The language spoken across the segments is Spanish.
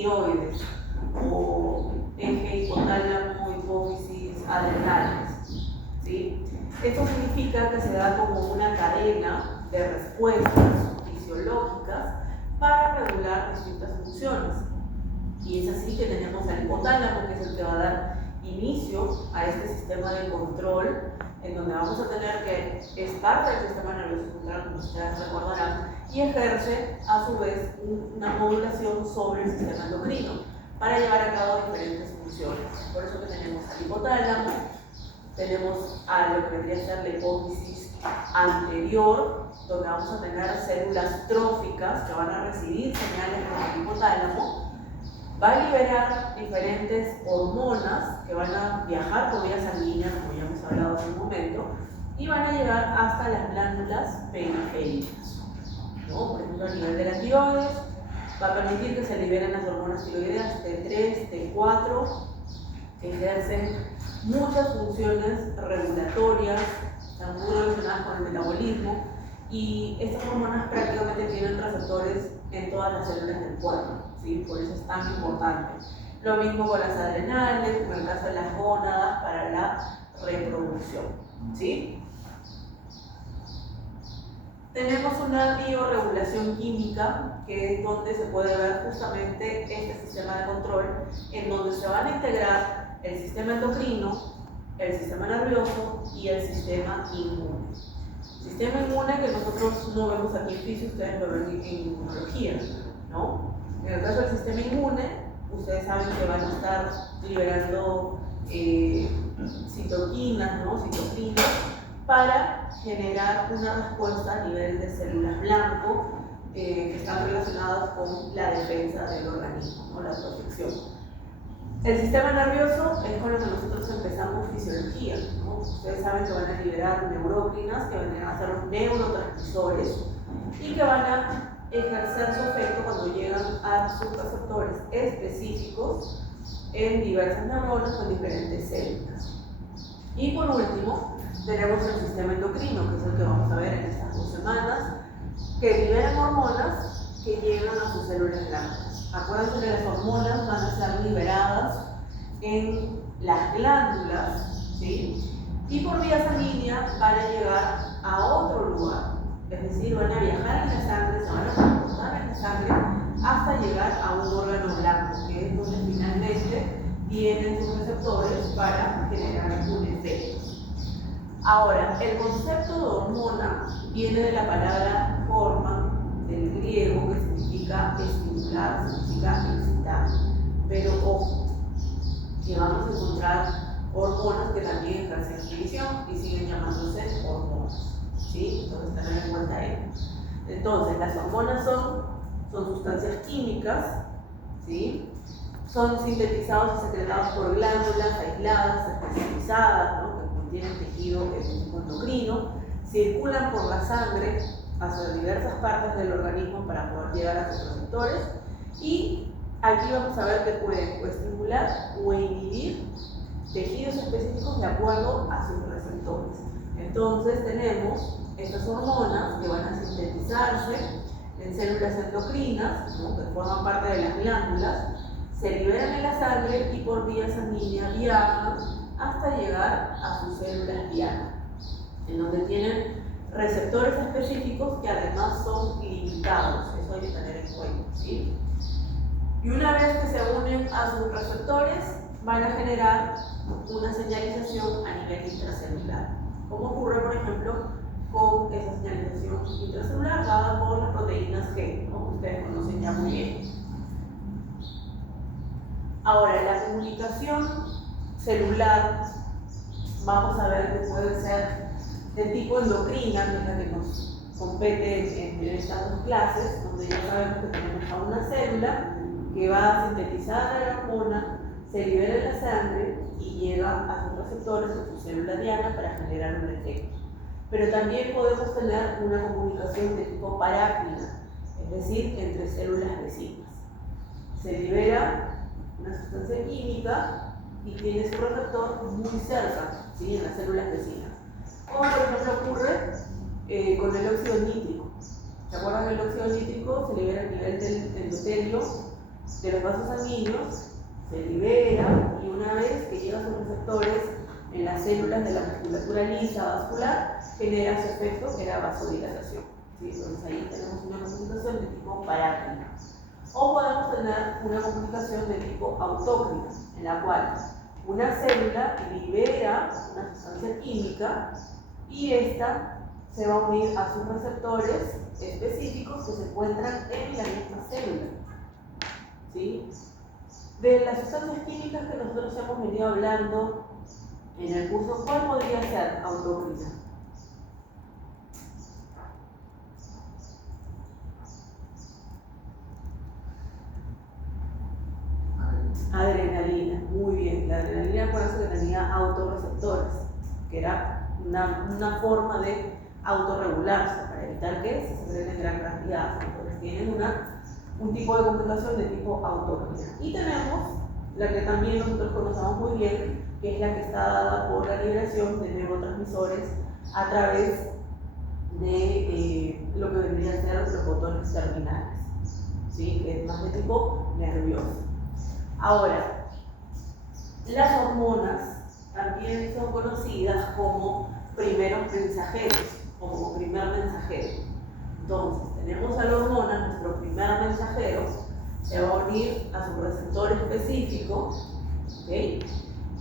tiroides o eje hipotálamo, hipófisis, adrenales, ¿sí? Esto significa que se da como una cadena de respuestas fisiológicas para regular distintas funciones. Y es así que tenemos al hipotálamo, que es el que va a dar inicio a este sistema de control, en donde vamos a tener que es parte del sistema nervioso central, como ustedes recordarán, y ejerce a su vez una modulación sobre el sistema endocrino para llevar a cabo diferentes funciones. Por eso que tenemos al hipotálamo, tenemos a lo que vendría a ser la hipófisis anterior, donde vamos a tener células tróficas que van a recibir señales con el hipotálamo. Va a liberar diferentes hormonas que van a viajar por vía sanguínea, como ya hemos hablado hace un momento, y van a llegar hasta las glándulas periféricas, ¿no? Por ejemplo, a nivel de la tiroides, va a permitir que se liberen las hormonas tiroideas T3, T4, que ejercen muchas funciones regulatorias, están muy relacionadas con el metabolismo, y estas hormonas prácticamente tienen receptores en todas las células del cuerpo, ¿sí? Por eso es tan importante. Lo mismo con las adrenales, como en el caso de las gónadas para la reproducción, ¿sí? Tenemos una bioregulación química, que es donde se puede ver justamente este sistema de control, en donde se van a integrar el sistema endocrino, el sistema nervioso y el sistema inmune. Sistema inmune que nosotros no vemos aquí en fisio, ustedes lo ven en inmunología, ¿no? En el caso del sistema inmune, ustedes saben que van a estar liberando citoquinas, ¿no? Citoquinas, para generar una respuesta a nivel de células blanco que están relacionadas con la defensa del organismo, ¿no? La protección. El sistema nervioso es con lo que nosotros empezamos fisiología, ¿no? Ustedes saben que van a liberar neuroquinas, que van a ser los neurotransmisores y que van a ejercer su efecto cuando llegan a sus receptores específicos en diversas neuronas con diferentes células. Y por último, tenemos el sistema endocrino, que es el que vamos a ver en estas 2 semanas, que liberan hormonas que llegan a sus células grandes. Acuérdense que las hormonas van a ser liberadas en las glándulas, ¿sí? Y por vía sanguínea van a llegar a otro lugar, es decir, van a viajar en la sangre, se van a transportar en la sangre hasta llegar a un órgano blanco, que es donde finalmente tienen sus receptores para generar un efecto. Ahora, el concepto de hormona viene de la palabra horma, del griego, que significa estimular, significa excitar. Pero ojo, que vamos a encontrar hormonas que también ejercen inhibición y siguen llamándose hormonas, ¿sí? Entonces tener en cuenta ello. Entonces, las hormonas son sustancias químicas, ¿sí? Son sintetizados y secretados por glándulas aisladas, especializadas, ¿no? Que contienen tejido endocrino, circulan por la sangre hacia diversas partes del organismo para poder llegar a sus receptores, y aquí vamos a ver que pueden o estimular o inhibir tejidos específicos de acuerdo a sus receptores. Entonces tenemos estas hormonas que van a sintetizarse en células endocrinas, ¿no? Que forman parte de las glándulas, se liberan en la sangre y por vía sanguínea viajan hasta llegar a sus células diana, en donde tienen receptores específicos que además son limitados, eso hay que tener en cuenta, ¿sí? Y una vez que se unen a sus receptores, van a generar una señalización a nivel intracelular, como ocurre, por ejemplo, con esa señalización intracelular dada por las proteínas G, ¿no? Ustedes conocen ya muy bien. Ahora, la comunicación celular, vamos a ver que puede ser de tipo endocrina, que es la que nos compete en estas 2 clases, donde ya sabemos que tenemos a una célula que va a sintetizar la hormona, se libera en la sangre y llega a sus receptores en su célula diana para generar un efecto. Pero también podemos tener una comunicación de tipo parácrina, es decir, entre células vecinas. Se libera una sustancia química y tiene su receptor muy cerca, ¿sí? En las células vecinas. Como por ejemplo ocurre con el óxido nítrico. ¿Se acuerdan que el óxido nítrico se libera a nivel del endotelio de los vasos sanguíneos se libera y una vez que llega a sus receptores en las células de la musculatura lisa vascular, genera su efecto que era vasodilatación. ¿Sí? Entonces ahí tenemos una comunicación de tipo parácrina. O podemos tener una comunicación de tipo autócrina, en la cual una célula libera una sustancia química y esta se va a unir a sus receptores específicos que se encuentran en la misma célula. ¿Sí? De las sustancias químicas que nosotros hemos venido hablando en el curso, ¿cuál podría ser autócrina? Adrenalina, muy bien. La adrenalina por eso que tenía autorreceptores, que era una forma de autorregularse para evitar que se segregen en gran cantidad. Entonces tienen un tipo de comunicación de tipo autócrina. Y tenemos la que también nosotros conocemos muy bien, que es la que está dada por la liberación de neurotransmisores a través de lo que vendrían a ser los botones terminales, ¿sí? Que es más de tipo nervioso. Ahora, las hormonas también son conocidas como primeros mensajeros o como primer mensajero. Entonces, tenemos a la hormona, nuestro primer mensajero, se va a unir a su receptor específico, ¿okay?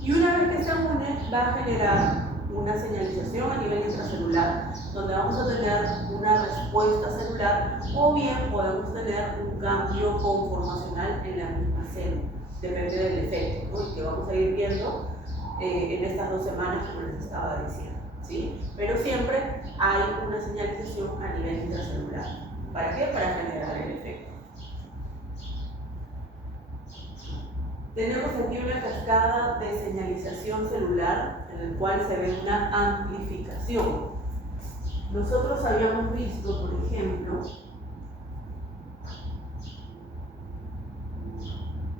Y una vez que se une, va a generar una señalización a nivel intracelular, donde vamos a tener una respuesta celular o bien podemos tener un cambio conformacional en la misma célula. Depende del efecto, ¿no? Que vamos a ir viendo en estas 2 semanas, como les estaba diciendo, ¿sí? Pero siempre hay una señalización a nivel intracelular. ¿Para qué? Para generar el efecto. Tenemos aquí una cascada de señalización celular en la cual se ve una amplificación. Nosotros habíamos visto, por ejemplo,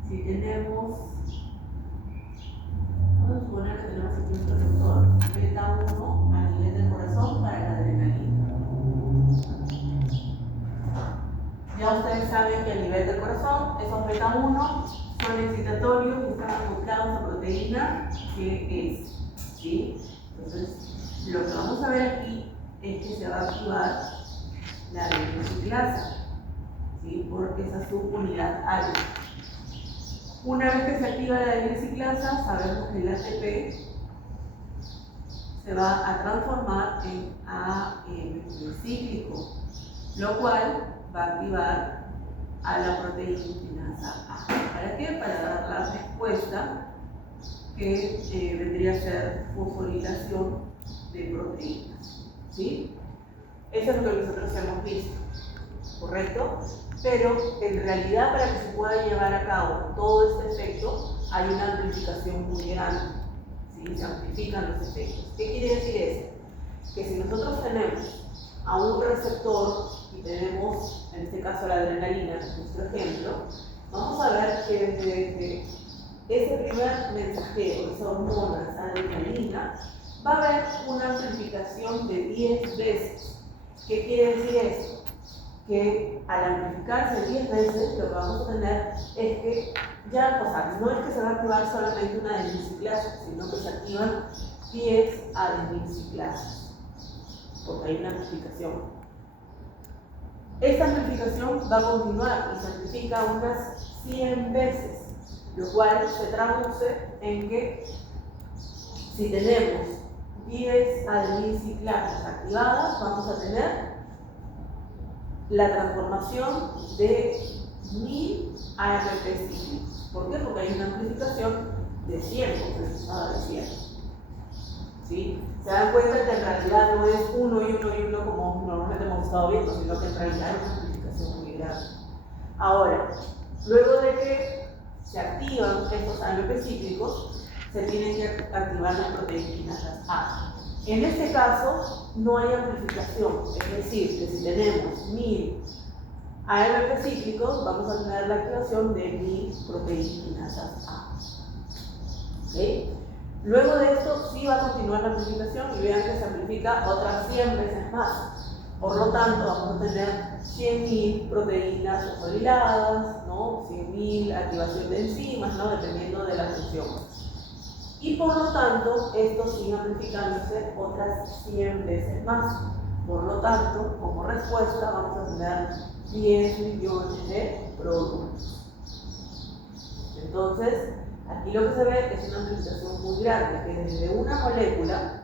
si tenemos, vamos a suponer que tenemos aquí un receptor beta 1 a nivel del corazón para la adrenalina. Ya ustedes saben que a nivel del corazón, esos beta 1 son excitatorios y están asociados a proteína que es, ¿sí? Entonces, lo que vamos a ver aquí es que se va a activar la adenosiclasa, ¿sí? Por esa subunidad alfa. Una vez que se activa la adenosiclasa, sabemos que el ATP se va a transformar en AMP cíclico, lo cual va a activar a la proteinasa A. ¿Para qué? Para dar la respuesta que vendría a ser fosforilación de proteínas. ¿Sí? Eso es lo que nosotros hemos visto, ¿correcto? Pero en realidad, para que se pueda llevar a cabo todo este efecto, hay una amplificación muy grande, ¿sí? Se amplifican los efectos. ¿Qué quiere decir eso? Que si nosotros tenemos a un receptor y tenemos, en este caso la adrenalina, que es nuestro ejemplo, vamos a ver que desde ese primer mensajero, esa hormona, esa adrenalina, va a haber una amplificación de 10 veces. ¿Qué quiere decir eso? Que al amplificarse 10 veces, lo que vamos a tener es que ya, o sea, no es que se va a activar solamente una adenosiclasa, sino que se activan 10 adenosiclasas, porque hay una amplificación. Esta amplificación va a continuar y se amplifica unas 100 veces, lo cual se traduce en que si tenemos 10 adenosiclasas activadas, vamos a tener la transformación de 1000 AMP cíclicos. ¿Por qué? Porque hay una amplificación de 100, como les estaba diciendo. ¿Sí? Se dan cuenta que en realidad no es uno y uno y uno como normalmente hemos estado viendo, sino que en realidad es una amplificación muy grande. Ahora, luego de que se activan estos AMP cíclicos, se tienen que activar las proteínas A. En este caso, no hay amplificación, es decir, que si tenemos 1000 AMP cíclicos, vamos a tener la activación de 1000 proteínas A. ¿Okay? Luego de esto, sí va a continuar la amplificación y vean que se amplifica otras 100 veces más. Por lo tanto, vamos a tener 100.000 proteínas fosforiladas, ¿no? 100.000 activación de enzimas, ¿no? Dependiendo de la función. Y por lo tanto, esto sigue amplificándose otras 100 veces más. Por lo tanto, como respuesta, vamos a tener 10 millones de productos. Entonces, aquí lo que se ve es una amplificación muy grande, que desde una molécula,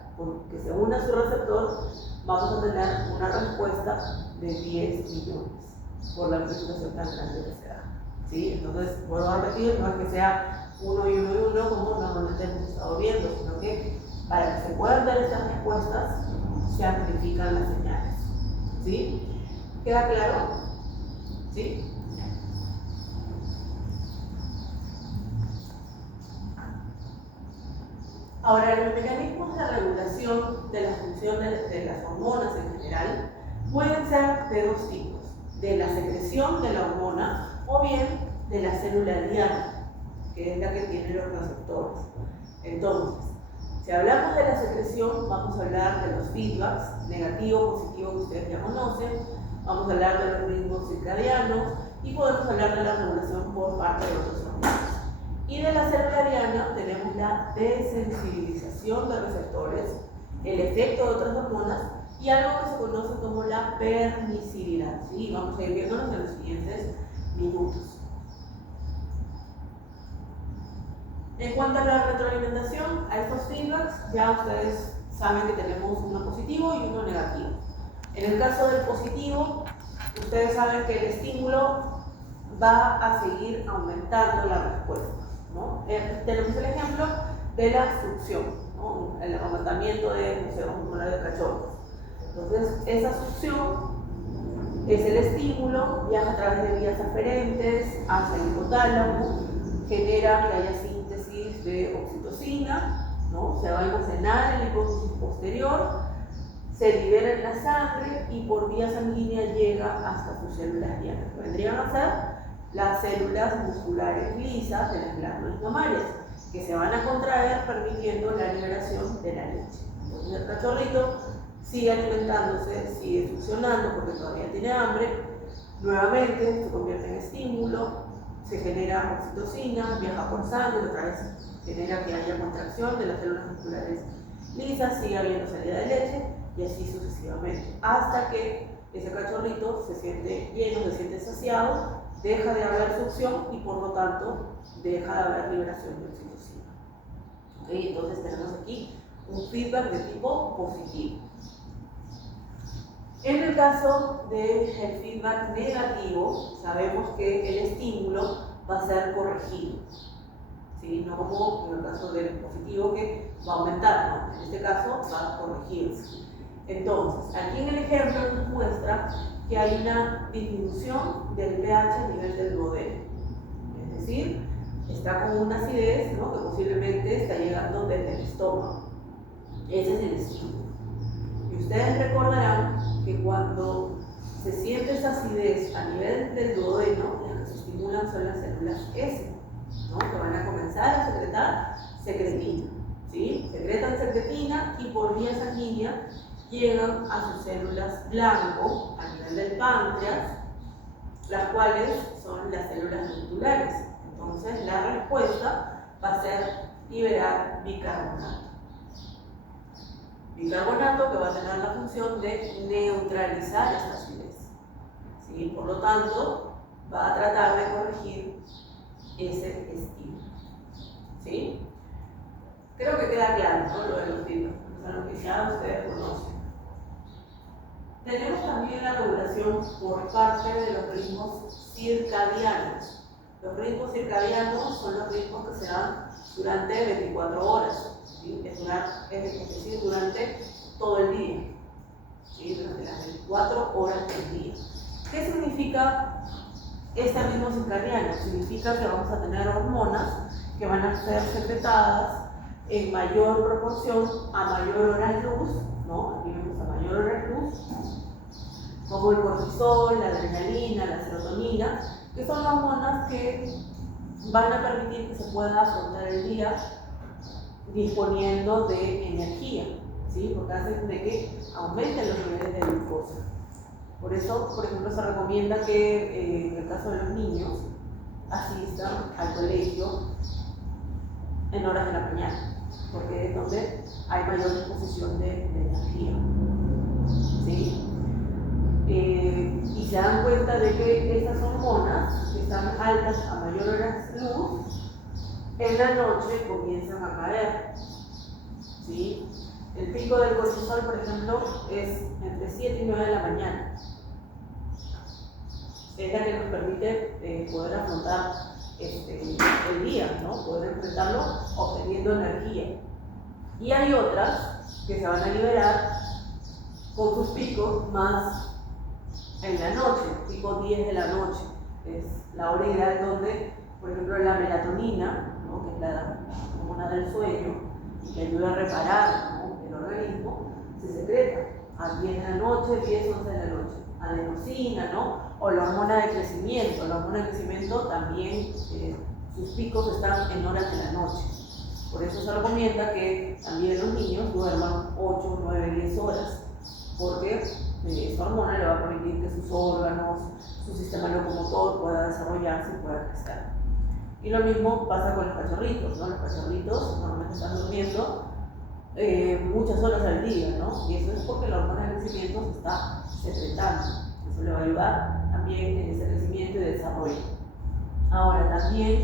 que se une a su receptor, vamos a tener una respuesta de 10 millones por la amplificación tan grande que se da. ¿Sí? Entonces, vuelvo a repetir, no es que sea 1 y 1 y 1 como normalmente hemos estado viendo, sino que para que se puedan dar estas respuestas, se amplifican las señales. ¿Sí? ¿Queda claro? ¿Sí? Ahora, los mecanismos de regulación de las funciones de las hormonas en general pueden ser de dos tipos: de la secreción de la hormona o bien de la célula diana, que es la que tiene los receptores. Entonces, si hablamos de la secreción, vamos a hablar de los feedbacks, negativo, positivo, que ustedes ya conocen, vamos a hablar de los ritmos circadianos y podemos hablar de la regulación por parte de otros hormonas. Y de la célula diana tenemos la desensibilización de receptores, el efecto de otras hormonas y algo que se conoce como la permisividad. ¿Sí? Vamos a ir viéndonos en los siguientes minutos. En cuanto a la retroalimentación, a estos feedbacks, ya ustedes saben que tenemos uno positivo y uno negativo. En el caso del positivo, ustedes saben que el estímulo va a seguir aumentando la respuesta, ¿no? Tenemos el ejemplo de la succión, ¿no? El aumentamiento de, no sé, vamos a hablar de cachorros. Entonces, esa succión es el estímulo, viaja a través de vías aferentes hacia el hipotálamo, genera que haya síntesis de oxitocina, ¿no? Se va a almacenar en la hipófisis posterior, se libera en la sangre y por vía sanguínea llega hasta tus células dianas, que vendrían a ser las células musculares lisas de las glándulas mamarias, que se van a contraer permitiendo la liberación de la leche. Entonces el cachorrito sigue alimentándose, sigue funcionando porque todavía tiene hambre, nuevamente se convierte en estímulo, se genera oxitocina, viaja por sangre, otra vez genera que haya contracción de las células musculares lisas, sigue habiendo salida de leche y así sucesivamente, hasta que ese cachorrito se siente lleno, se siente saciado, deja de haber succión y por lo tanto deja de haber liberación de oxitocina. ¿Okay? Entonces tenemos aquí un feedback de tipo positivo. En el caso del feedback negativo, sabemos que el estímulo va a ser corregido, ¿sí? No como en el caso del positivo que va a aumentar, ¿no? En este caso va a corregirse. Entonces, aquí en el ejemplo nos muestra que hay una disminución del pH a nivel del duodeno, es decir, está con una acidez, ¿no? Que posiblemente está llegando desde el estómago. Ese es el estímulo. Y ustedes recordarán que cuando se siente esa acidez a nivel del duodeno, las que se estimulan son las células S, ¿no? Que van a comenzar a secretar secretina, ¿sí? Secretan secretina y por vía sanguínea llegan a sus células blanco a nivel del páncreas, las cuales son las células musculares. Entonces la respuesta va a ser liberar bicarbonato. Bicarbonato que va a tener la función de neutralizar esta acidez, ¿sí? Por lo tanto, va a tratar de corregir ese estímulo, ¿sí? Creo que queda claro, ¿no? Lo de los feedbacks, es algo que ya ustedes conocen. Tenemos también la regulación por parte de los ritmos circadianos. Los ritmos circadianos son los ritmos que se dan durante 24 horas, ¿sí? Es decir, durante todo el día, ¿sí? Durante las 24 horas del día. ¿Qué significa este ritmo circadiano? Significa que vamos a tener hormonas que van a ser secretadas en mayor proporción a mayor hora luz, ¿no? Aquí vemos a mayor hora luz, como el cortisol, la adrenalina, la serotonina, que son hormonas que van a permitir que se pueda afrontar el día disponiendo de energía, ¿sí? Porque hacen de que aumenten los niveles de glucosa. Por eso, por ejemplo, se recomienda que en el caso de los niños asistan al colegio en horas de la mañana, porque es donde hay mayor disposición de energía. ¿Sí? Y se dan cuenta de que estas hormonas, que están altas a mayor horas luz, en la noche comienzan a caer. ¿Sí? El pico del cortisol, por ejemplo, es entre 7 y 9 de la mañana. Es la que nos permite poder afrontar el día, ¿no? Poder enfrentarlo obteniendo energía. Y hay otras que se van a liberar con sus picos más en la noche, tipo 10 de la noche. Es la hora ideal donde, por ejemplo, la melatonina, ¿no? Que es la hormona del sueño y que ayuda a reparar, ¿no?, el organismo, se secreta a 10 de la noche, 10, 11 de la noche. Adenosina, ¿no? O la hormona de crecimiento. La hormona de crecimiento también, sus picos están en horas de la noche. Por eso se recomienda que también los niños duerman 8, 9, 10 horas, porque esta hormona le va a permitir que sus órganos, su sistema locomotor pueda desarrollarse y pueda crecer. Y lo mismo pasa con los cachorritos, ¿no? Los cachorritos normalmente están durmiendo muchas horas al día, ¿no? Y eso es porque la hormona de crecimiento se está secretando. Eso le va a ayudar también en ese crecimiento y desarrollo. Ahora, también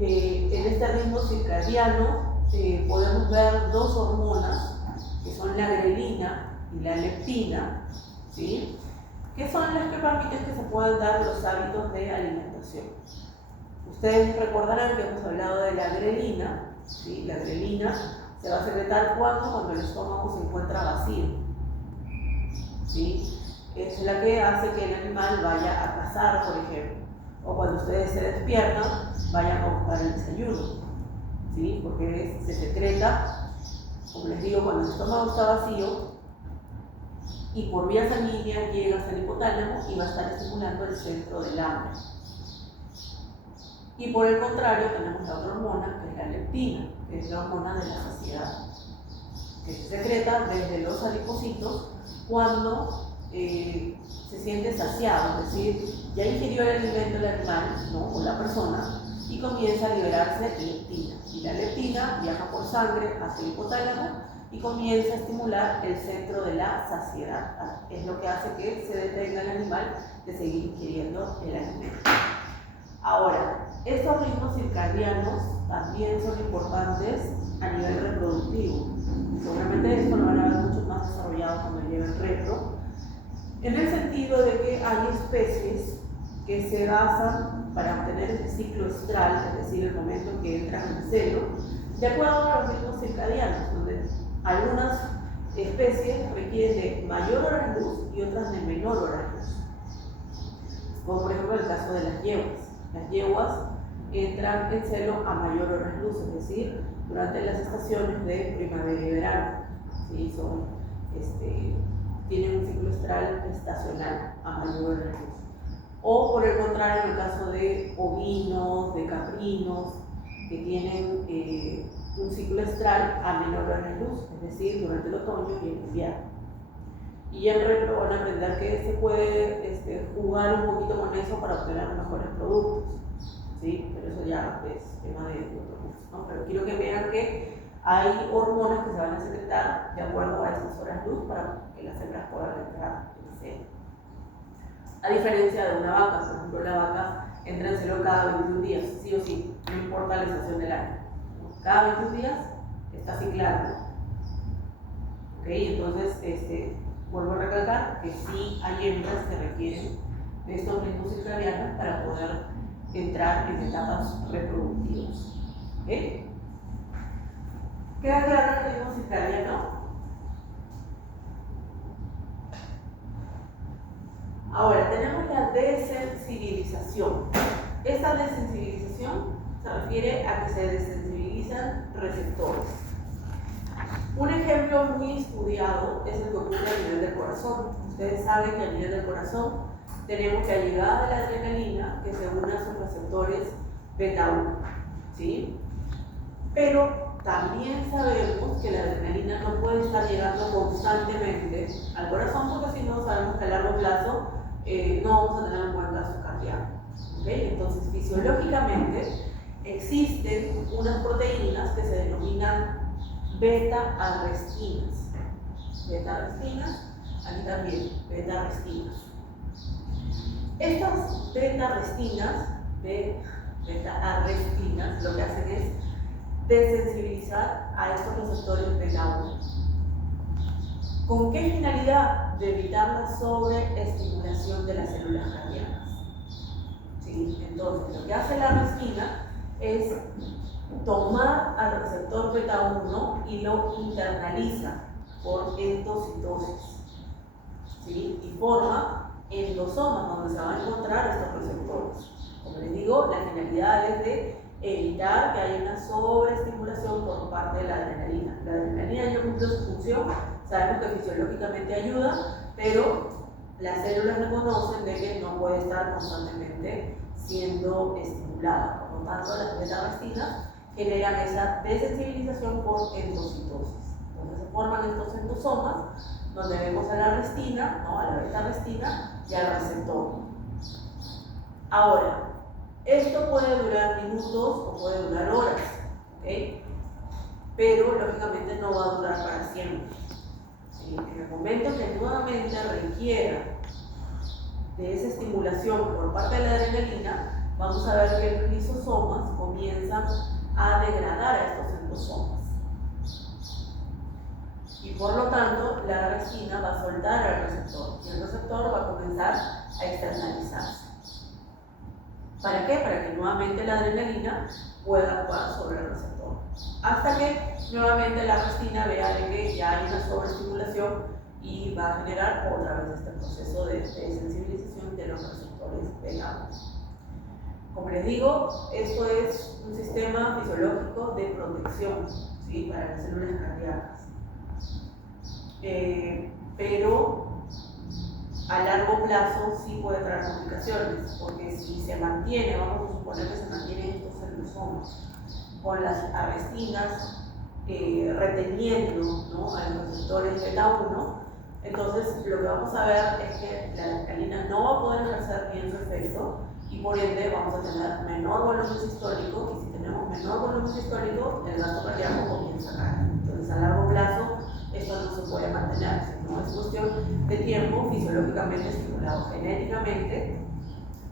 en este ritmo circadiano podemos ver dos hormonas, que son la grelina y la leptina, ¿sí?, que son las que permiten que se puedan dar los hábitos de alimentación. Ustedes recordarán que hemos hablado de la grelina, ¿sí? La grelina se va a secretar cuando el estómago se encuentra vacío, ¿sí? Es la que hace que el animal vaya a cazar, por ejemplo, o cuando ustedes se despiertan, vayan a buscar el desayuno, ¿sí? Porque se secreta, como les digo, cuando el estómago está vacío y por vía sanguínea llega hasta el hipotálamo y va a estar estimulando el centro del hambre. Y por el contrario, tenemos la otra hormona, que es la leptina, que es la hormona de la saciedad, que se secreta desde los adipocitos cuando se siente saciado, es decir, ya ingirió el alimento el animal, ¿no?, o la persona, y comienza a liberarse leptina. Y la leptina viaja por sangre hacia el hipotálamo y comienza a estimular el centro de la saciedad. Es lo que hace que se detenga el animal de seguir ingiriendo el alimento. Ahora, estos ritmos circadianos también son importantes a nivel reproductivo. Seguramente esto lo van a ver mucho más desarrollado cuando llegue el repro, en el sentido de que hay especies que se basan para obtener ese ciclo estral, es decir, el momento en que entran en el celo, de acuerdo a los ritmos circadianos, donde algunas especies requieren de mayor hora de luz y otras de menor hora de luz. Como por ejemplo el caso de las yeguas. Las yeguas entran en celo a mayor hora de luz, es decir, durante las estaciones de primavera y verano. ¿Sí? Tienen un ciclo estral estacional a mayor hora de luz. O por el contrario, en el caso de ovinos, de caprinos, que tienen un ciclo estral a menor hora de luz, es decir, durante el otoño y el invierno. Y en repro van a aprender que se puede jugar un poquito con eso para obtener mejores productos, ¿sí? Pero eso ya es tema de otro curso, ¿no? Pero quiero que vean que hay hormonas que se van a secretar de acuerdo a estas horas luz para que las hembras puedan entrar en celo. A diferencia de una vaca, por ejemplo, la vaca entra en celo cada 21 días, sí o sí, no importa la estación del año. Cada 21 días está ciclando. ¿Ok? Entonces, vuelvo a recalcar que sí hay hembras que requieren de estos ritmos circadianos para poder entrar en etapas reproductivas. ¿Ok? ¿Queda claro el ritmo circadiano? Ahora, tenemos la desensibilización. Esta desensibilización se refiere a que se desensibilizan receptores. Un ejemplo muy estudiado es el que ocurre a nivel del corazón. Ustedes saben que a nivel del corazón tenemos la llegada de la adrenalina que se une a sus receptores beta 1, ¿sí? Pero también sabemos que la adrenalina no puede estar llegando constantemente al corazón, porque si no, sabemos que a largo plazo no vamos a tener un buen gasto cardíaco. ¿Okay? Entonces, fisiológicamente existen unas proteínas que se denominan beta-arrestinas. Beta-arrestinas, aquí también, beta-arrestinas. Estas beta-arrestinas, lo que hacen es desensibilizar a estos receptores beta-1. ¿Con qué finalidad? De evitar la sobreestimulación de las células cardíacas. ¿Sí? Entonces, lo que hace la arrestina es tomar al receptor beta-1 y lo internaliza por endocitosis. ¿Sí? Y forma endosomas donde se van a encontrar estos receptores. Como les digo, la finalidad es de evitar que haya una sobreestimulación por parte de la adrenalina. La adrenalina ya cumple su función, sabemos que fisiológicamente ayuda, pero las células reconocen de que no puede estar constantemente siendo estimulada. Por lo tanto, las beta-arrestinas generan esa desensibilización por endocitosis. Entonces se forman estos endosomas donde vemos a la arrestina, ¿no? A la beta-arrestina y al receptor. Ahora, esto puede durar minutos o puede durar horas, ¿okay? Pero lógicamente no va a durar para siempre. ¿Sí? En el momento que nuevamente requiera de esa estimulación por parte de la adrenalina, vamos a ver que los lisosomas comienzan a degradar a estos endosomas. Y por lo tanto, la arrestina va a soltar al receptor y el receptor va a comenzar a externalizarse. ¿Para qué? Para que nuevamente la adrenalina pueda actuar sobre el receptor. Hasta que nuevamente la arrestina vea de que ya hay una sobreestimulación y va a generar otra vez este proceso de sensibilización de los receptores beta. Como les digo, esto es un sistema fisiológico de protección, ¿sí? Para las células cardíacas. Pero a largo plazo sí puede traer complicaciones, porque si se mantiene, vamos a suponer que se mantienen estos endosomas con las arrestinas reteniendo, ¿no? A los receptores beta-1, entonces lo que vamos a ver es que la adrenalina no va a poder ejercer bien su efecto y por ende vamos a tener menor volumen sistólico, y si tenemos menor volumen sistólico, el gasto cardíaco comienza a caer. Entonces a largo plazo esto no se puede mantener, sino es cuestión de tiempo fisiológicamente estimulado genéticamente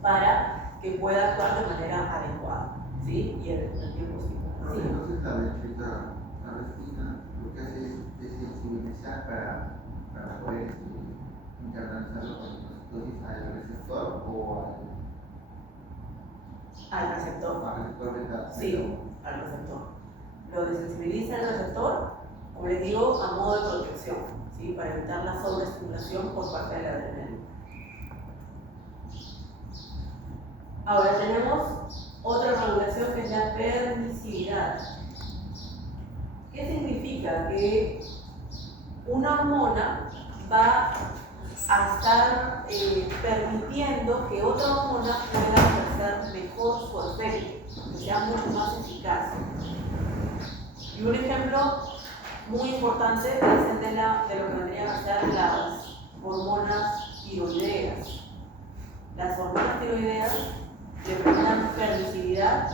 para que pueda actuar de manera adecuada, ¿sí? Y el tiempo sí. Entonces la arrestina lo que hace es sensibilizar para poder internalizarlo con dosis al receptor o al receptor. Al receptor beta. Sí, al receptor. Lo desensibiliza el receptor, como les digo, a modo de protección, ¿sí? Para evitar la sobreestimulación por parte de la adrenalina. Ahora tenemos otra regulación que es la permisividad. ¿Qué significa? Que una hormona va a estar permitiendo que otra hormona pueda ejercer mejor su efecto, que sea mucho más eficaz. Y un ejemplo muy importante es el de lo que vendrían a ser las hormonas tiroideas. Las hormonas tiroideas le brindan permisividad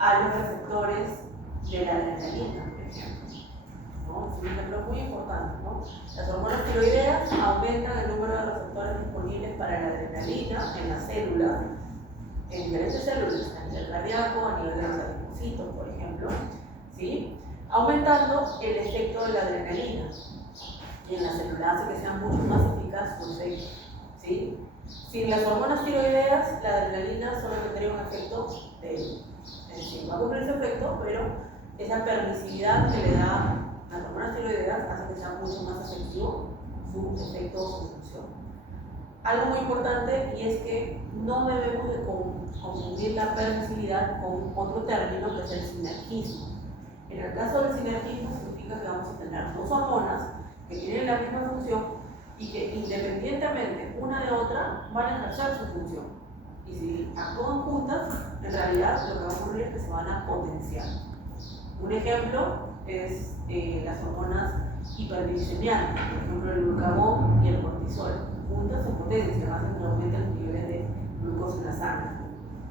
a los receptores de la adrenalina, por ejemplo. ¿No? Es un ejemplo muy importante, ¿no? Las hormonas tiroideas aumentan el número de receptores disponibles para la adrenalina en las células, en diferentes células, a nivel cardíaco, a nivel de los adipocitos, por ejemplo, ¿sí? Aumentando el efecto de la adrenalina y en la célula hace que sea mucho más eficaz su efecto, ¿sí? Sin las hormonas tiroideas, la adrenalina solo tendría un efecto débil. Es decir, va a cumplir su efecto, pero esa permisividad que le da las hormonas tiroideas hace que sea mucho más efectivo su efecto o su función. Algo muy importante, y es que no debemos de confundir la permisividad con otro término que es el sinergismo. En el caso del sinergismo significa que vamos a tener dos hormonas que tienen la misma función y que independientemente una de otra van a ejercer su función. Y si actúan juntas, en realidad lo que va a ocurrir es que se van a potenciar. Un ejemplo es las hormonas hiperglicemiantes, por ejemplo el glucagón y el cortisol. Juntas se potencian, hacen que aumenten los niveles de glucosa en la sangre,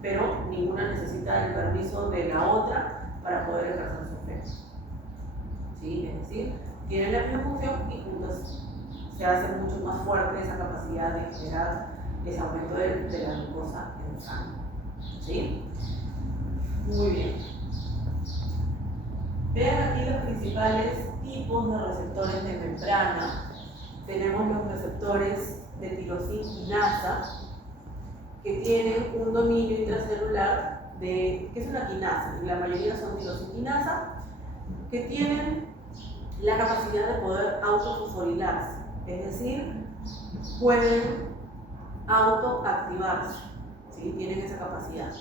pero ninguna necesita el permiso de la otra para poder ejercer su efecto. ¿Sí? Es decir, tienen la misma función y juntas se hace mucho más fuerte esa capacidad de generar ese aumento de la glucosa en la sangre. ¿Sí? Muy bien. Vean aquí los principales tipos de receptores de membrana. Tenemos los receptores de tirosina-quinasa, que tienen un dominio intracelular que es una quinasa, y la mayoría son tirosina-quinasa, que tienen la capacidad de poder autofosforilarse, es decir, pueden autoactivarse, ¿sí? Tienen esa capacidad.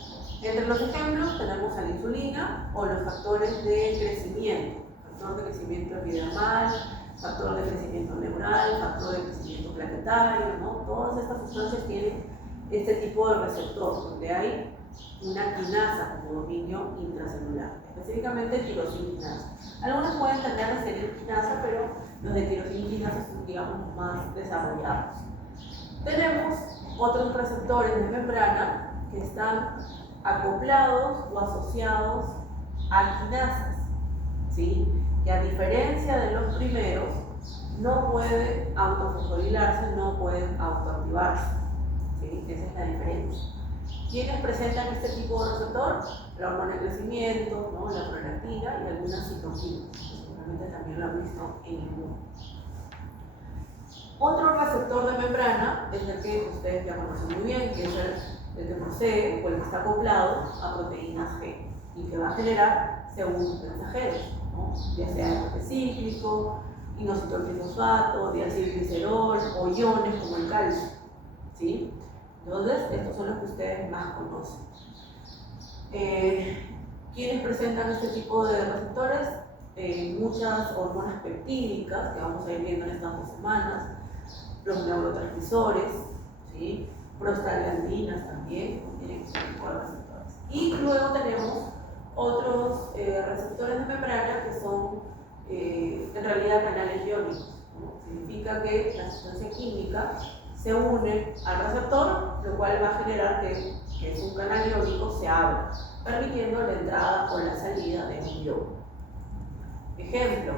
Entre los ejemplos tenemos a la insulina o los factores de crecimiento, factor de crecimiento epidermal, factor de crecimiento neural, factor de crecimiento plaquetario, ¿no? Todas estas sustancias tienen este tipo de receptor, donde hay una quinasa como dominio intracelular, específicamente tirosina-quinasa. Algunos pueden tener serina-quinasa, pero los de tirosina-quinasa son, digamos, más desarrollados. Tenemos otros receptores de membrana que están acoplados o asociados a quinasas, ¿sí? Que a diferencia de los primeros, no pueden autofosforilarse, no pueden autoactivarse, ¿sí? Esa es la diferencia. ¿Quiénes presentan este tipo de receptor? La hormona de crecimiento, ¿no? La prolactina y algunas citoquinas, que seguramente también lo han visto en inmuno. Otro receptor de membrana es el que ustedes ya conocen muy bien, que es el que posee o el que está acoplado a proteínas G y que va a generar según mensajeros, ¿no? Ya sea cíclico, inositol-trifosfato, diacilglicerol o iones como el calcio, ¿sí? Entonces, estos son los que ustedes más conocen. ¿Quiénes presentan este tipo de receptores? Muchas hormonas peptídicas que vamos a ir viendo en estas 2 semanas, los neurotransmisores, ¿sí? Prostaglandinas también tienen este tipo de receptores. Y luego tenemos otros receptores de membrana que son en realidad canales iónicos, ¿no? Significa que la sustancia química se une al receptor, lo cual va a generar que es un canal iónico se abra, permitiendo la entrada o la salida de un ion. Ejemplo,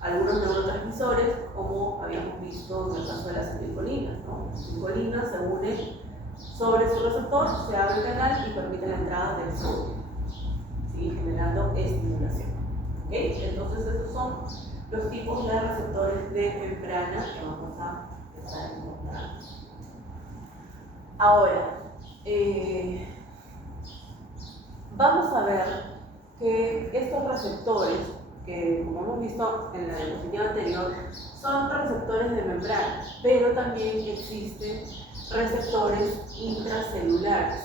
algunos neurotransmisores, como habíamos visto en el caso de las acetilcolinas, ¿no? La acetilcolina se une sobre su receptor, se abre el canal y permite la entrada del sodio, ¿sí? Generando estimulación. ¿Okay? Entonces, estos son los tipos de receptores de membrana que vamos a estar encontrando. Ahora, vamos a ver que estos receptores, que como hemos visto en la diapositiva anterior, son receptores de membrana, pero también existen receptores intracelulares.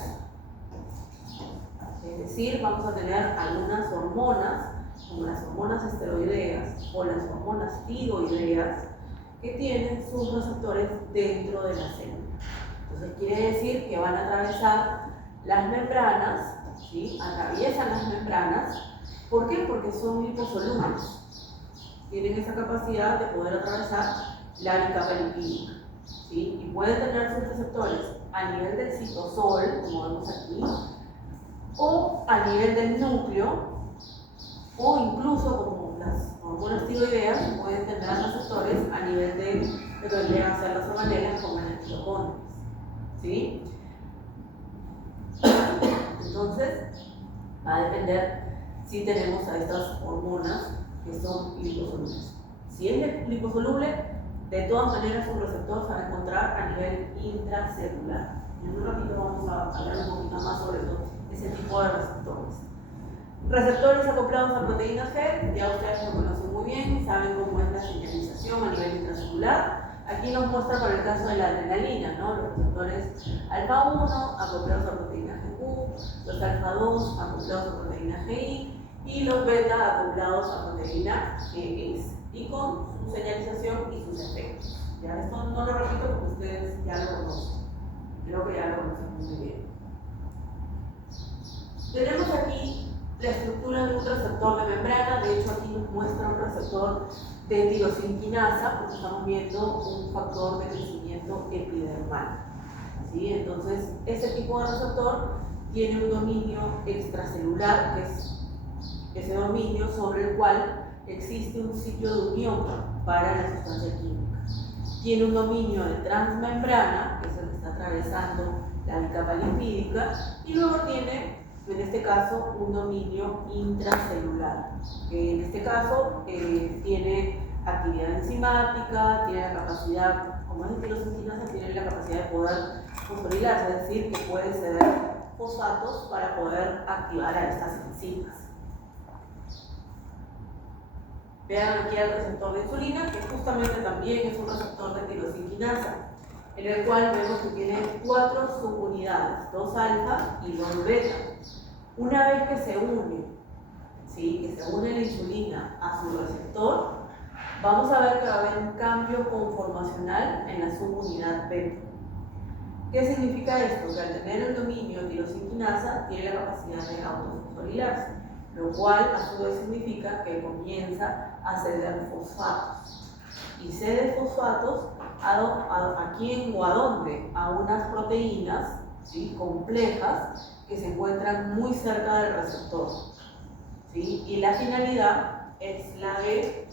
Es decir, vamos a tener algunas hormonas, como las hormonas esteroideas o las hormonas tiroideas, que tienen sus receptores dentro de la célula. Entonces quiere decir que van a atravesar las membranas, ¿sí? Atraviesan las membranas. ¿Por qué? Porque son liposolubles. Tienen esa capacidad de poder atravesar la capa lipídica, ¿sí? Y pueden tener sus receptores a nivel del citosol, como vemos aquí, o a nivel del núcleo, o incluso como las hormonas tiroideas pueden tener receptores a nivel de lo que llegan a ser las organelas como en las mitocondrias, ¿sí? Entonces, va a depender si tenemos a estas hormonas que son liposolubles. Si es liposoluble, de todas maneras sus receptores se van a encontrar a nivel intracelular. En un ratito vamos a hablar un poquito más sobre ese tipo de receptores. Receptores acoplados a proteínas G, ya ustedes lo conocen muy bien, saben cómo es la señalización a nivel intracelular. Aquí nos muestra para el caso de la adrenalina, ¿no? Los receptores alfa 1 acoplados a proteína GQ, los alfa 2 acoplados a proteína GI y los beta acoplados a proteína GS, y con su señalización y sus efectos. Ya esto no lo repito porque ustedes ya lo conocen, creo que ya lo conocen muy bien. Tenemos aquí la estructura de un receptor de membrana. De hecho, aquí nos muestra un receptor de tirosinquinasa, porque estamos viendo un factor de crecimiento epidermal. ¿Sí? Entonces, ese tipo de receptor tiene un dominio extracelular, que es ese dominio sobre el cual existe un sitio de unión para la sustancia química. Tiene un dominio de transmembrana, que es el que está atravesando la bicapa lipídica, y luego tiene, en este caso, un dominio intracelular, que en este caso tiene actividad enzimática, tiene la capacidad, como es de tirosinquinasa, tiene la capacidad de poder fosforilarse, es decir, que puede ceder fosfatos para poder activar a estas enzimas. Vean aquí el receptor de insulina, que justamente también es un receptor de tirosinquinasa, en el cual vemos que tiene 4 subunidades, 2 alfa y 2 beta. Una vez que se une, ¿sí? Que se une la insulina a su receptor, vamos a ver que va a haber un cambio conformacional en la subunidad beta. ¿Qué significa esto? Que al tener el dominio de tirosinquinasa tiene la capacidad de autofosforilarse, lo cual a su vez significa que comienza a ceder fosfatos. Y cede fosfatos a quién o a dónde? A unas proteínas, ¿sí? Complejas que se encuentran muy cerca del receptor. ¿Sí? Y la finalidad es la de,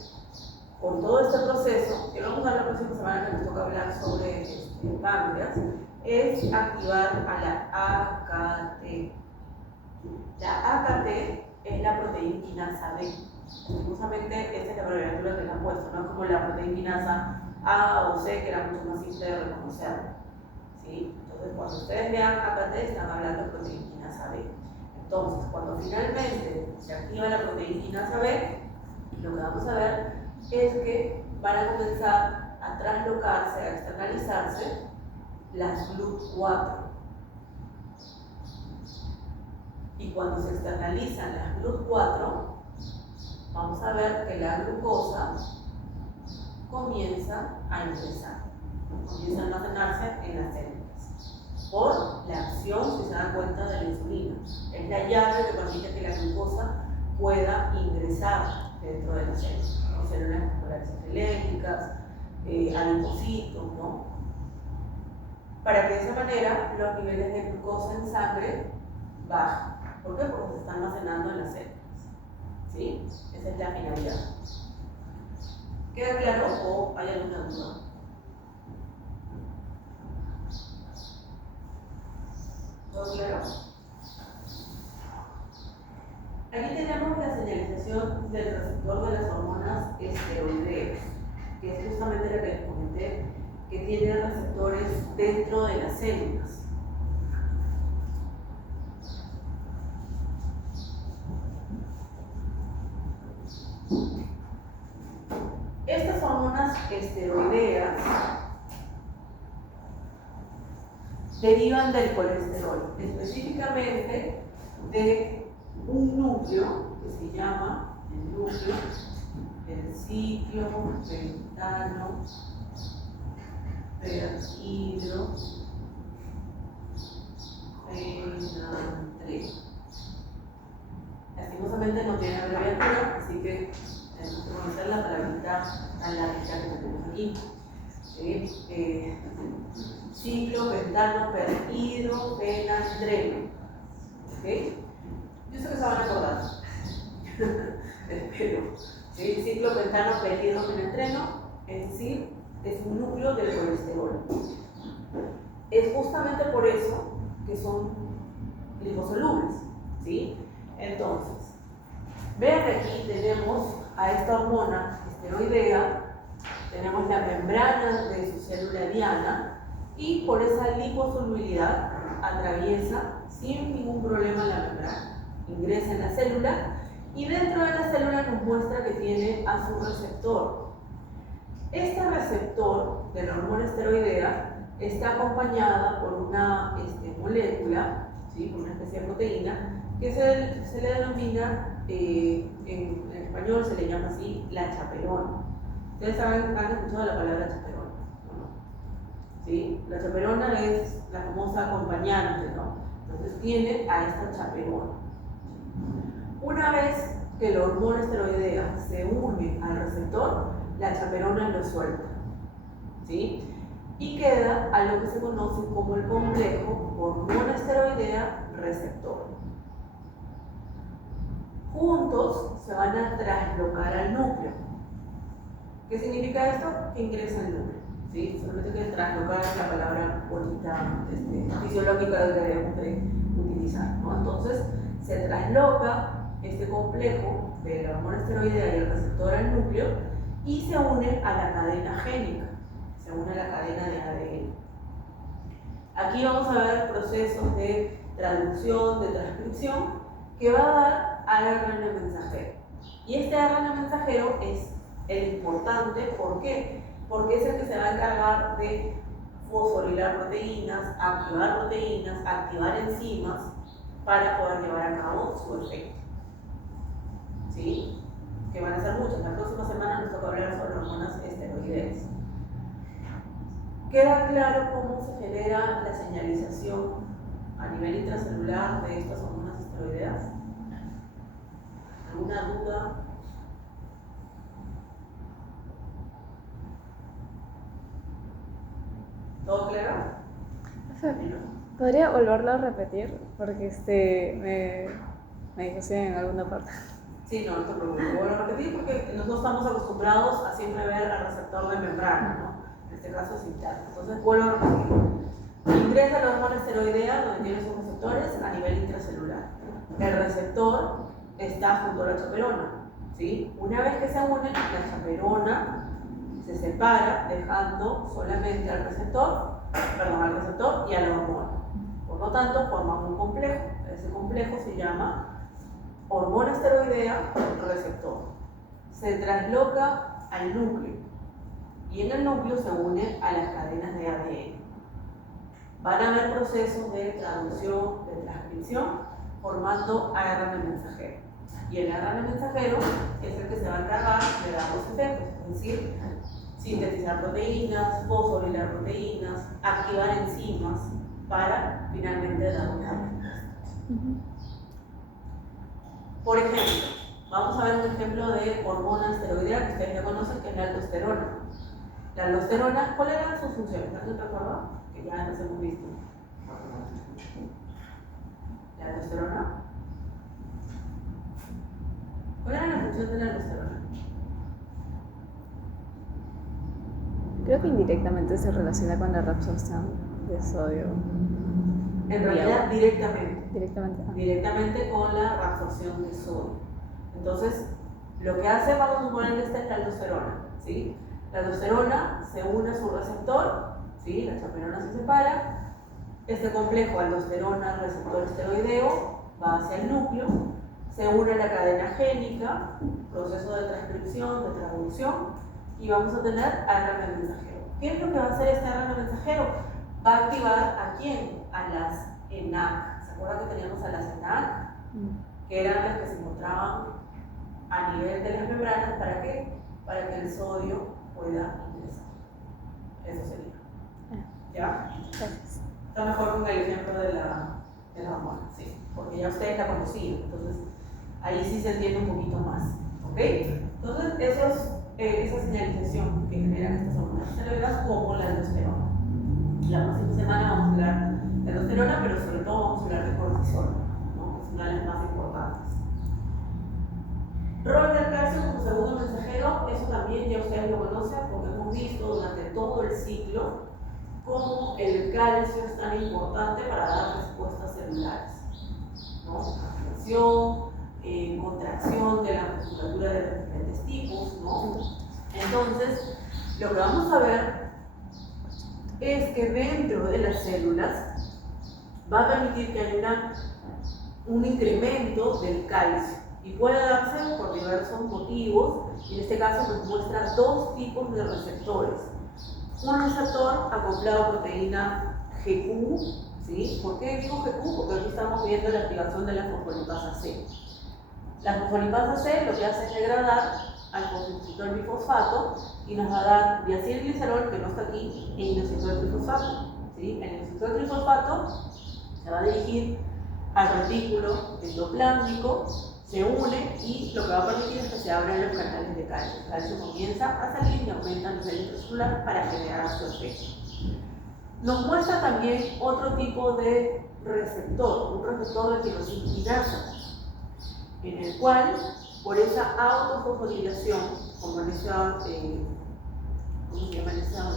con todo este proceso, que vamos a ver la próxima semana que nos toca hablar sobre el páncreas, es activar a la AKT. La AKT es la proteínasa B. Justamente esta es la abreviatura que le han puesto, no como la proteínasa A o C, que era mucho más simple de reconocer. ¿Sí? Entonces, cuando ustedes vean AKT, están hablando de proteínasa B. Entonces, cuando finalmente se activa la proteínasa B, lo que vamos a ver es que van a comenzar a traslocarse, a externalizarse las GLUT4. Y cuando se externalizan las GLUT4, vamos a ver que la glucosa comienza a ingresar, comienza a almacenarse en las células por la acción, si se dan cuenta, de la insulina. Es la llave que permite que la glucosa pueda ingresar dentro de las células, ¿no? Células musculares esqueléticas, adipocitos, ¿no? Para que de esa manera los niveles de glucosa en sangre bajen. ¿Por qué? Porque se está almacenando en las células. ¿Sí? Esa es la finalidad. ¿Queda claro o hay alguna duda? ¿Todo claro? Aquí tenemos la señalización del receptor de las hormonas esteroideas, que es justamente la que les comenté, que tiene receptores dentro de las células. Estas hormonas esteroideas derivan del colesterol, específicamente de un núcleo que se llama el núcleo del ciclopentano perhidrogenantreno. Lastimosamente no tiene abreviatura, así que tenemos que conocer la palabrita tan larga que tenemos aquí. Ciclopentano perhidrogenantreno. ¿Okay? Yo sé que se van a acordar. Espero. ¿Sí? Ciclopentano perhidrogenantreno, es decir, es un núcleo del colesterol. Es justamente por eso que son liposolubles. ¿Sí? Entonces, vean que aquí tenemos a esta hormona esteroidea, tenemos la membrana de su célula diana y por esa liposolubilidad atraviesa sin ningún problema la membrana, ingresa en la célula y dentro de la célula nos muestra que tiene a su receptor. Este receptor de la hormona esteroidea está acompañada por una molécula, ¿sí? Por una especie de proteína que se le denomina, en español se le llama así, la chaperona. Ustedes han escuchado la palabra chaperona, ¿no? ¿Sí? La chaperona es la famosa acompañante, ¿no? Entonces tiene a esta chaperona. Una vez que la hormona esteroidea se une al receptor, la chaperona lo suelta, ¿sí? Y queda a lo que se conoce como el complejo hormona esteroidea receptor. Juntos se van a traslocar al núcleo. ¿Qué significa esto? Que ingresa al núcleo, ¿sí? Solamente que traslocar es la palabra bonita fisiológica que debemos de utilizar, ¿no? Entonces se trasloca este complejo de la hormona esteroidea y el receptor al núcleo y se une a la cadena génica, se une a la cadena de ADN. Aquí vamos a ver procesos de traducción, de transcripción, que va a dar ARN mensajero. Y este ARN mensajero es el importante, ¿por qué? Porque es el que se va a encargar de fosforilar proteínas, activar enzimas para poder llevar a cabo su efecto. ¿Sí? Que van a ser muchas. La próxima semana nos toca hablar sobre hormonas esteroideas. ¿Queda claro cómo se genera la señalización a nivel intracelular de estas hormonas esteroideas? ¿Alguna duda? ¿Todo claro? ¿Podría volverlo a repetir? Porque me dijeron en alguna parte. Sí, no te preocupes. Vuelvo a repetir porque nosotros estamos acostumbrados a siempre ver al receptor de membrana, ¿no? En este caso es interno. Entonces vuelvo a repetir. Ingresa la hormona esteroidea donde tiene sus receptores a nivel intracelular. El receptor está junto a la chaperona, ¿sí? Una vez que se unen, la chaperona se separa dejando solamente al receptor y a la hormona. Por lo tanto, forman un complejo. Ese complejo se llama hormona esteroidea receptor. Se trasloca al núcleo y en el núcleo se une a las cadenas de ADN. Van a haber procesos de traducción, de transcripción, formando ARN mensajero. Y el ARN mensajero es el que se va a encargar de dar los efectos, es decir, sintetizar proteínas, fosforilar proteínas, activar enzimas para finalmente dar una respuesta. Por ejemplo, vamos a ver un ejemplo de hormona esteroidea que ustedes ya conocen, que es la aldosterona. La aldosterona, ¿cuáles eran sus funciones? ¿Alguien recuerda? Que ya las hemos visto. La aldosterona. ¿Cuál era la función de la aldosterona? Creo que indirectamente se relaciona con la reabsorción de sodio. En realidad, directamente. Directamente Con la reabsorción de sodio. Entonces, lo que hace, vamos a suponer que esta es la aldosterona, ¿sí? La aldosterona se une a su receptor, ¿sí? La chaperona se separa. Este complejo aldosterona receptor esteroideo va hacia el núcleo, se une a la cadena génica, proceso de transcripción, de traducción, y vamos a tener ARN mensajero. ¿Qué es lo que va a hacer este ARN mensajero? Va a activar ¿a quién? A las ENAC. ¿Se acuerdan que teníamos a las ENAC? Que eran las que se encontraban a nivel de las membranas. ¿Para qué? Para que el sodio pueda ingresar. Eso sería. ¿Ya? Gracias. Está mejor con el ejemplo de la hormona, sí, porque ya ustedes la conocían, entonces ahí sí se entiende un poquito más, ¿ok? Entonces, esa señalización que generan estas hormonas esteroideas como la aldosterona. La próxima semana vamos a hablar de aldosterona, pero sobre todo vamos a hablar de cortisol, ¿no? Que es una de las más importantes. Rol del calcio como segundo mensajero, eso también ya ustedes lo conocen porque hemos visto durante todo el ciclo cómo el calcio es tan importante para dar respuestas celulares, ¿no? Activación, contracción de la musculatura de los diferentes tipos, ¿no? Entonces, lo que vamos a ver es que dentro de las células va a permitir que haya un incremento del calcio y puede darse por diversos motivos, y en este caso nos muestra dos tipos de receptores. Un receptor acoplado a proteína GQ, ¿sí? ¿Por qué digo GQ? Porque aquí estamos viendo la activación de la fosfolipasa C. La fosfolipasa C lo que hace es degradar al coincitor bifosfato y nos va a dar diacilglicerol, que no está aquí, e inositol trifosfato, ¿sí? El inositol trifosfato se va a dirigir al retículo endoplásmico se une y lo que va a permitir es que se abran los canales de calcio. El calcio comienza a salir y aumenta el nivel intracelular para generar su efecto. Nos muestra también otro tipo de receptor, un receptor de tirosina, en el cual, por esa autofosforilación, como en esa, ¿cómo se llama?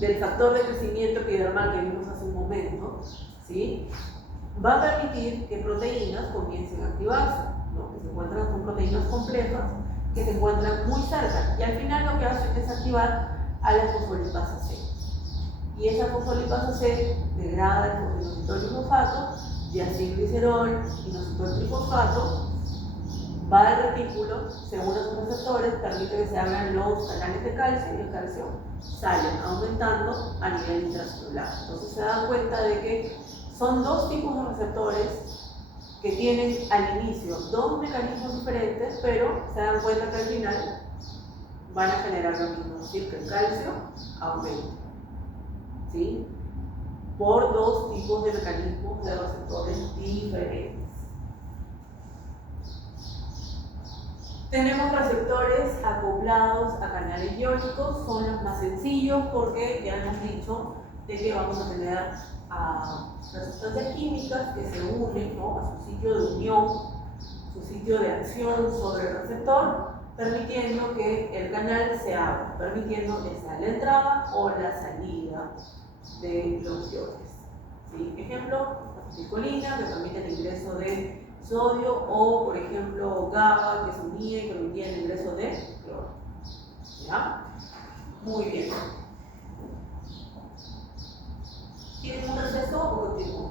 Del factor de crecimiento epidermal que vimos hace un momento, ¿sí? Va a permitir que proteínas comiencen a activarse, ¿no? Que se encuentran con proteínas complejas que se encuentran muy cerca y al final lo que hace es activar a la fosfolipasa C. Y esa fosfolipasa C degrada el fosfodinositol fosfato, diacilglicerol, inositol trifosfato, va al retículo, se une a sus receptores, permite que se abran los canales de calcio y el calcio sale aumentando a nivel intracelular. Entonces se dan cuenta de que son dos tipos de receptores que tienen al inicio dos mecanismos diferentes, pero se dan cuenta que al final van a generar lo mismo, es decir, que el calcio aumente, ¿sí? Por dos tipos de mecanismos de receptores diferentes. Tenemos receptores acoplados a canales iónicos, son los más sencillos porque ya hemos dicho de que vamos a tener las sustancias químicas que se unen, ¿no?, a su sitio de unión, su sitio de acción sobre el receptor, permitiendo que el canal se abra, permitiendo que sea la entrada o la salida de los iones. ¿Sí? Ejemplo, la acetilcolina, que permite el ingreso de sodio, o por ejemplo GABA, que se unía y permitía el ingreso de cloro. ¿Ya? Muy bien. ¿Tienen un receso o continúo?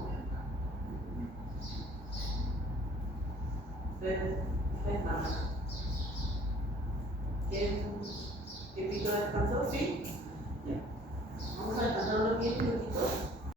¿Ustedes nada? ¿Quieren un tiempito de descanso? ¿Sí?